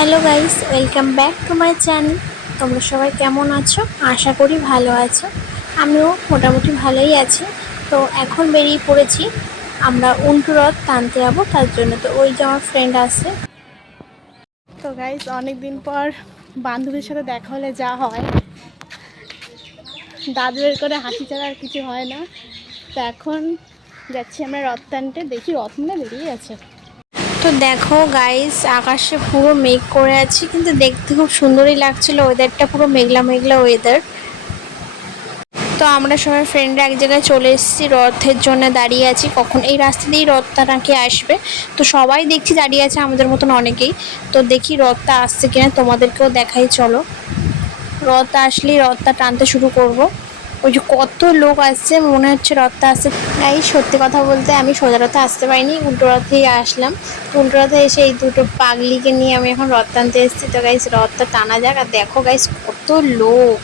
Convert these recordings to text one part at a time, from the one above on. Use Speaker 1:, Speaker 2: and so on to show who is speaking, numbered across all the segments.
Speaker 1: Hello guys, welcome back to my channel. তোমরা সবাই কেমন আছো? আশা করি ভালো আছো। আমিও মোটামুটি ভালোই আছি। তো এখন বেরিয়ে পড়েছি। আমরা উল্টো রথ টানতে যাব, তার জন্য তো ওই যে আমার ফ্রেন্ড আছে।
Speaker 2: তো গাইস অনেক দিন পর বান্ধবীর সাথে দেখা হলে যা হয়। দাদু বের করে হাসি ছাড়া আর কিছু হয় না। তো এখন যাচ্ছি আমরা রথ টানতে। দেখি রথ মনে বেরিয়ে আছে
Speaker 1: তো দেখো গাইস আকাশে পুরো মেঘ করে আছে, কিন্তু দেখতে খুব সুন্দরই লাগছিল ওয়েদারটা পুরো মেঘলা মেঘলা ওয়েদার তো আমরা সবাই ফ্রেন্ডরা এক জায়গায় চলে এসেছি, রথের জন্য দাঁড়িয়ে আছি। কখন এই রাস্তা দিয়েই রথটা নাকি আসবে? তো সবাই দেখছি দাঁড়িয়ে আছে আমাদের মতন অনেকেই। তো দেখি রথটা আসছে কিনা, তোমাদেরকেও দেখাই, চলো। রথ আসলেই রথটা টানতে শুরু করব। ওই যে কত লোক আসছে মনে হচ্ছে রথটা আসছে তাই সত্যি কথা বলতে আমি সোজা রথে আসতে পারিনি উল্টো রথেই আসলাম তো উল্টো রথে এসে এই দুটো পাগলিকে নিয়ে আমি এখন রথ টানতে এসেছি তো গাইস রথটা টানা যাক আর দেখো গাইস কত লোক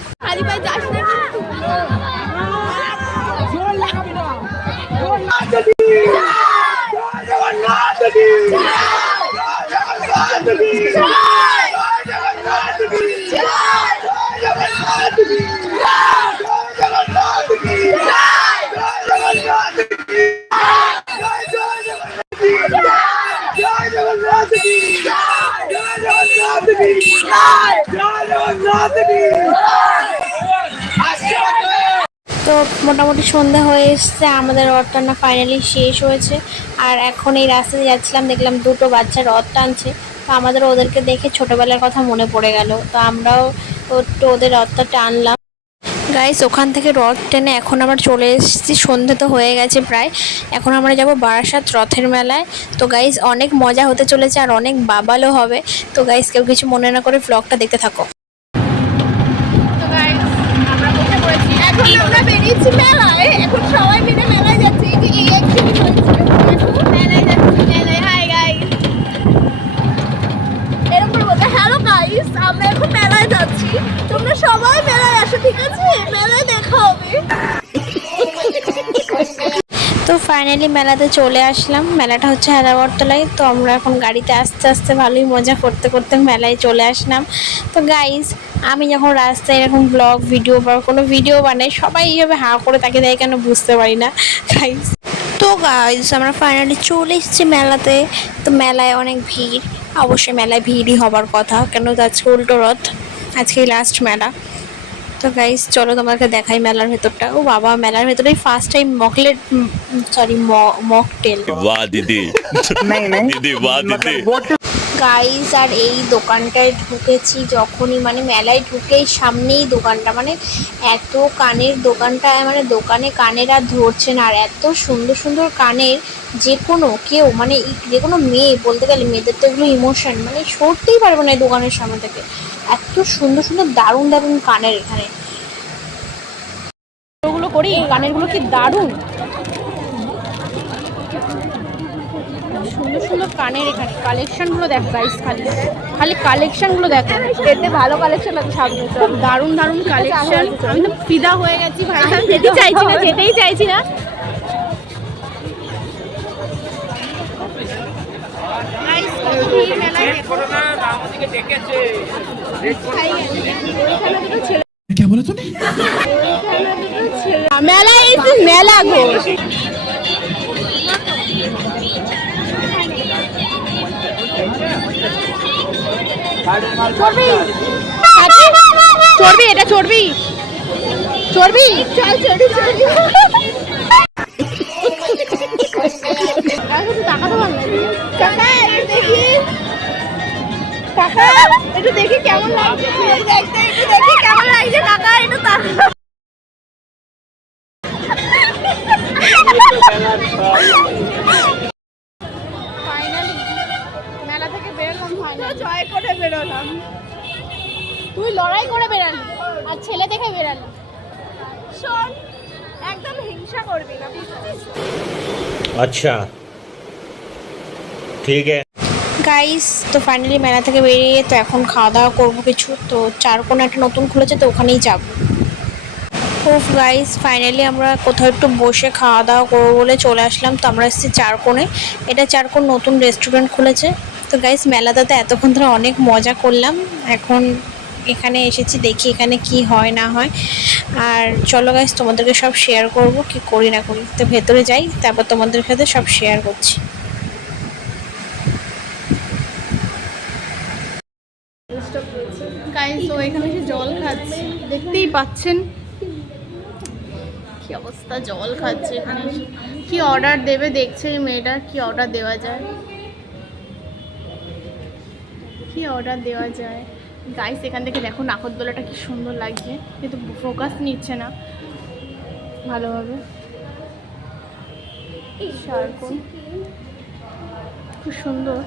Speaker 1: তো মোটামুটি সন্ধ্যা হয়ে এসছে, আমাদের রথ টানা ফাইনালি শেষ হয়েছে। আর এখন এই রাস্তায় যাচ্ছিলাম, দেখলাম দুটো বাচ্চা রথ টানছে। তো আমাদের ওদেরকে দেখে ছোটোবেলার কথা মনে পড়ে গেল। তো আমরাও একটু ওদের রথটা টানলাম। গাইস ওখান থেকে রথ টেনে এখন আমরা চলে এসেছি। সন্ধে তো হয়ে গেছে প্রায়। এখন আমরা যাব বারাসাত রথের মেলায়। তো গাইস অনেক মজা হতে চলেছে আর অনেক বাবালও হবে। তো গাইস কেউ কিছু মনে না করে ব্লগটা দেখতে থাকো।
Speaker 2: তো গাইজ আমরা বসে পড়েছি। এখন আমরা বেরিয়েছি মেলায়। এখন সবাই মিলে মেলায় যাচ্ছি। এই যে এই অ্যাক্টিভিটি হচ্ছে মেলায় যাচ্ছি মেলায়। হাই গাইজ এরকম বলতে হ্যালো গাইস আমরা এখন
Speaker 1: ফাইনালি মেলাতে চলে আসলাম। মেলাটা হচ্ছে হেলাবরতলায় তো আমরা এখন গাড়িতে আস্তে আস্তে ভালোই মজা করতে করতে মেলায় চলে আসলাম। তো গাইজ আমি যখন রাস্তায় এরকম ব্লগ ভিডিও বা কোনো ভিডিও বানাই, সবাই এইভাবে হাঁ করে তাকে দেয় কেন বুঝতে পারি না। গাইজ তো গাইজ আমরা ফাইনালি চলে এসেছি মেলাতে। তো মেলায় অনেক ভিড়। অবশ্যই মেলায় ভিড়ই হবার কথা। কেন আজকে উল্টো রথ। আজকেই লাস্ট মেলা। তো গাইস চলো তোমাকে দেখাই মেলার ভেতরটা। ও বাবা মেলার ভেতরে ফার্স্ট টাইম মকলেট সরি মকটেল
Speaker 3: বাহ দিদি। দিদি
Speaker 4: বাহ দিদি।
Speaker 1: গাইজ আর এই দোকানটায় ঢুকেছি যখনই মানে মেলায় ঢুকেই সামনেই দোকানটা মানে এত কানের দোকানটা মানে দোকানে কানের আর ধরছে না, আর এত সুন্দর সুন্দর কানের যে কোনো কেউ মানে যে কোনো মেয়ে, বলতে গেলে মেয়েদের তো এগুলো ইমোশন মানে সরতেই পারবে না এই দোকানের সামনে থেকে। এত সুন্দর সুন্দর দারুণ দারুণ কানের এখানে।
Speaker 2: করি? কানের কানেরগুলো কি দারুণ? সুন্দর সুন্দর কানের এখানে। কালেকশনগুলো দেখো গাইস খালি। খালি কালেকশনগুলো দেখো। এতে ভালো কালেকশন আছে সামনে খুব দারুণ দারুণ কালেকশন। আমি তো ফিদা হয়ে গেছি ভাই। আমি যেতে চাইছি না যেতেই চাইছি না। মেলা মেলা গো। চর্বি চর্বি এটা চর্বি চর্বি চল দেখি। কেমন লাগছে। একটু দেখি কেমন লাগছে। কাকা একটু তাকা তুই লড়াই করে বেরালি আর ছেলে দেখে বেরালি শোন একদম হিংসা করবি না
Speaker 5: আচ্ছা। ঠিক আছে।
Speaker 1: গাইস তো ফাইনালি মেলা থেকে বেরিয়ে তো এখন খাওয়া দাওয়া করব কিছু। তো চার কোনো একটা নতুন খুলেছে তো ওখানেই যাব। ওফ গাইস ফাইনালি আমরা কোথাও একটু বসে খাওয়া দাওয়া করব বলে চলে আসলাম। তো আমরা এসেছি চারকোণে। এটা চারকোণ নতুন রেস্টুরেন্ট খুলেছে। তো গাইস মেলাটাতে এতক্ষণ ধরে অনেক মজা করলাম। এখন এখানে এসেছি, দেখি এখানে কি হয়, না হয়। আর চলো গাইস তোমাদেরকে সব শেয়ার করব, কি করি, না করি। তো ভেতরে যাই, তারপর তোমাদের সাথে সব শেয়ার করছি।
Speaker 2: ও এখানে জল খাচ্ছে। দেখতেই পাচ্ছেন কি অবস্থা, জল খাচ্ছে এখানে। কি অর্ডার দেবে, দেখছে এই মেয়েটা, কি অর্ডার দেওয়া যায়। কি অর্ডার দেওয়া যায়। গাইস এখান থেকে দেখো নাকরদোলাটা কি সুন্দর লাগছে। কিন্তু ফোকাস নিচ্ছে না। ভালোভাবে শার্কন খুব সুন্দর।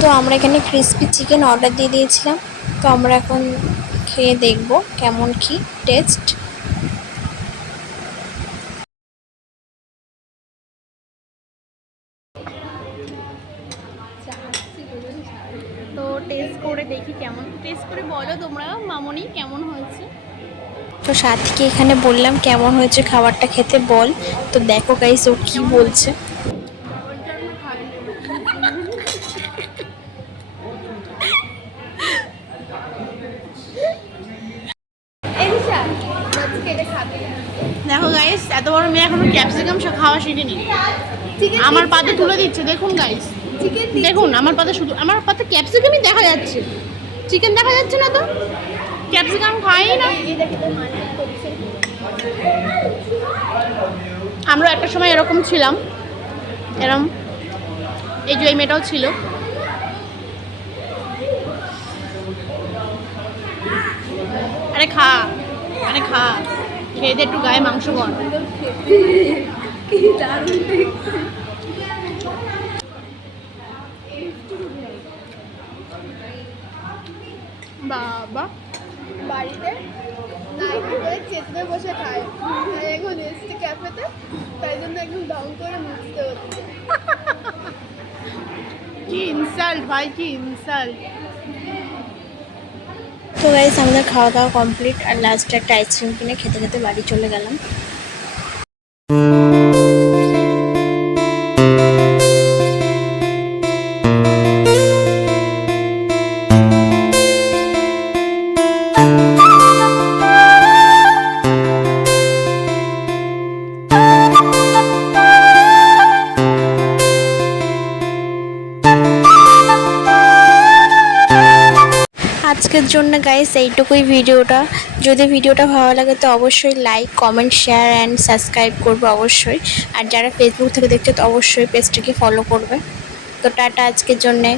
Speaker 1: তো আমরা এখানে ক্রিসপি চিকেন অর্ডার দিয়ে দিয়েছিলাম। তো আমরা এখন খেয়ে দেখব কেমন কি টেস্ট
Speaker 2: তো টেস্ট করে দেখি কেমন। টেস্ট করে বলো তোমরা মামনি কেমন হয়েছে?
Speaker 1: তো সাথীকে এখানে বললাম কেমন হয়েছে খাবারটা খেতে বল। তো দেখো গাইস ও কি বলছে।
Speaker 2: দেখো গাইস এত বড় মেয়ে এখনও ক্যাপসিকাম খাওয়া শিখিনি। আমার পাতে তুলে দিচ্ছে দেখুন গাইস দেখুন আমার পাতে শুধু আমার পাতে ক্যাপসিকামই দেখা যাচ্ছে। চিকেন দেখা যাচ্ছে না তো? ক্যাপসিকাম খাই না। আমরা একটা সময় এরকম ছিলাম। এরম। এই যে এই মেয়েটাও ছিল। আরে খা। আরে খা। খেয়ে দে একটু গায়ে মাংস কর। বাবা
Speaker 3: বাড়িতে নাইটি করে চেতনে বসে খায়। আর এখন এসছে ক্যাফেতে, তাই জন্য একদম ডাউন করে মুছতে হচ্ছে।
Speaker 2: কি ইনসাল্ট ভাই, কি ইনসাল্ট
Speaker 1: তো গাইস আমাদের খাওয়া দাওয়া কমপ্লিট আর লাস্টে একটা আইসক্রিম কিনে খেতে খেতে বাড়ি চলে গেলাম। আজকের জন্য গাইস এইটুকুই ভিডিওটা। যদি ভিডিওটা ভালো লাগে, তো অবশ্যই like comment share and subscribe করবে অবশ্যই। আর যারা ফেসবুক থেকে দেখছে, তো অবশ্যই পেজটাকে ফলো করবে। তো টাটা আজকের জন্যে।